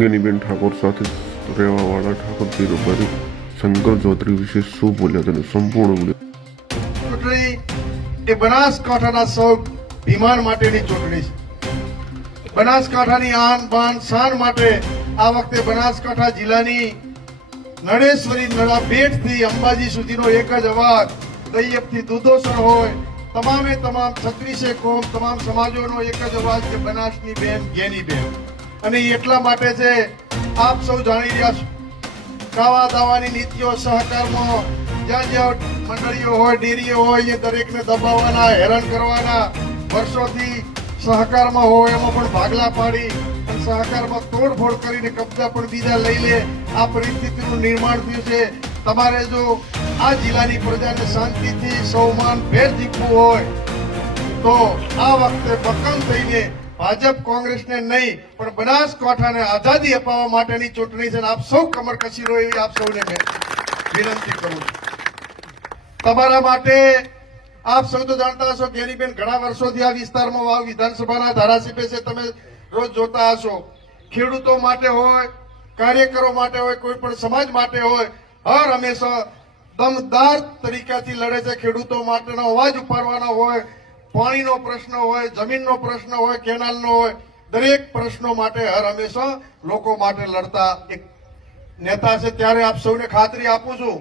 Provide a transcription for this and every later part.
ગેનીબેન ઠાકોર સાથે રહેવાવાળા ઠાકોરજી રૂપાણી શંકર ચૌધરી વિશે શું બોલ્યા તેનું સંપૂર્ણ ચૂંટણી એ બનાસકાંઠાના સૌ ભીમાન માટેની ચૂંટણી છે. બનાસકાંઠાની આન બાન શાન માટે આ વખતે બનાસકાંઠા જિલ્લાની નળેશ્વરી નળા બેટથી અંબાજી સુધીનો એક જ અવાજ, દૈયપથી દુધોસર હોય, તમામે તમામ 36 કોમ તમામ સમાજોનો એક જ અવાજ કે બનાસની બેન ગેનીબેન. અને એટલા માટે છે, આપ સૌ જાણી રહ્યા છો, કાવા દાવાની નીતિઓ સહકારમાં જ્યાં જ્યાં મંડળીઓ હોય, ડેરીઓ હોય, એ દરેકને દબાવવાના, હેરાન કરવાના, વર્ષોથી સહકારમાં હોય એમાં પણ ભાગલા પાડી અને સહકારમાં તોડફોડ કરીને કબજા પણ બીજા લઈ લે, આ પરિસ્થિતિનું નિર્માણ થયું છે. તમારે જો આ જિલ્લાની પ્રજાને શાંતિથી સૌમાન ભેર જીતવું હોય તો આ વખતે બકલ થઈને ભાજપ કોંગ્રેસને નહીં પણ બનાસકાંઠાને આઝાદી અપાવવા માટેની ચૂંટણી છે. આપ સૌ કમર કસી લો એવી આપ સૌને મેં વિનંતી કરું છું. તમારા માટે આપ સૌ તો જાણતા હશો, ગેનીબેન ઘણા વર્ષોથી આ વિસ્તારમાં વાવ વિધાનસભાના ધારાસભ્ય છે, તમે રોજ જોતા હશો. ખેડૂતો માટે હોય, કાર્યકરો માટે હોય, કોઈ પણ સમાજ માટે હોય, હર હંમેશા દમદાર તરીકાથી લડે છે. ખેડૂતો માટેનો અવાજ ઉપાડવાનો હોય, પાણીનો પ્રશ્ન હોય, જમીનનો પ્રશ્ન હોય, કેનાલનો હોય, દરેક પ્રશ્નો માટે હર હંમેશા લોકો માટે લડતા એક નેતા છે. ત્યારે આપ સૌને ખાતરી આપું છું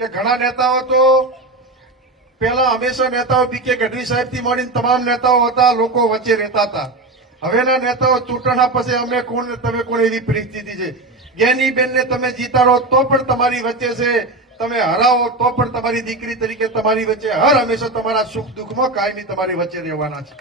કે ઘણા નેતાઓ તો પહેલા હંમેશા નેતાઓ બીકે ગઢવી સાહેબ થી મળીને તમામ નેતાઓ હતા, લોકો વચ્ચે રહેતા હતા. હવેના નેતાઓ ચૂંટણા પછી અમે કોણ ને તમે કોણ એવી પરિસ્થિતિ છે. ગેનીબેનને તમે જીતાડો તો પણ તમારી વચ્ચે છે, તમે હરાવો તો પણ તમારી દીકરી તરીકે તમારી વચ્ચે હર હંમેશા તમારા સુખ દુઃખમાં કાયમી તમારી વચ્ચે રહેવાના છે.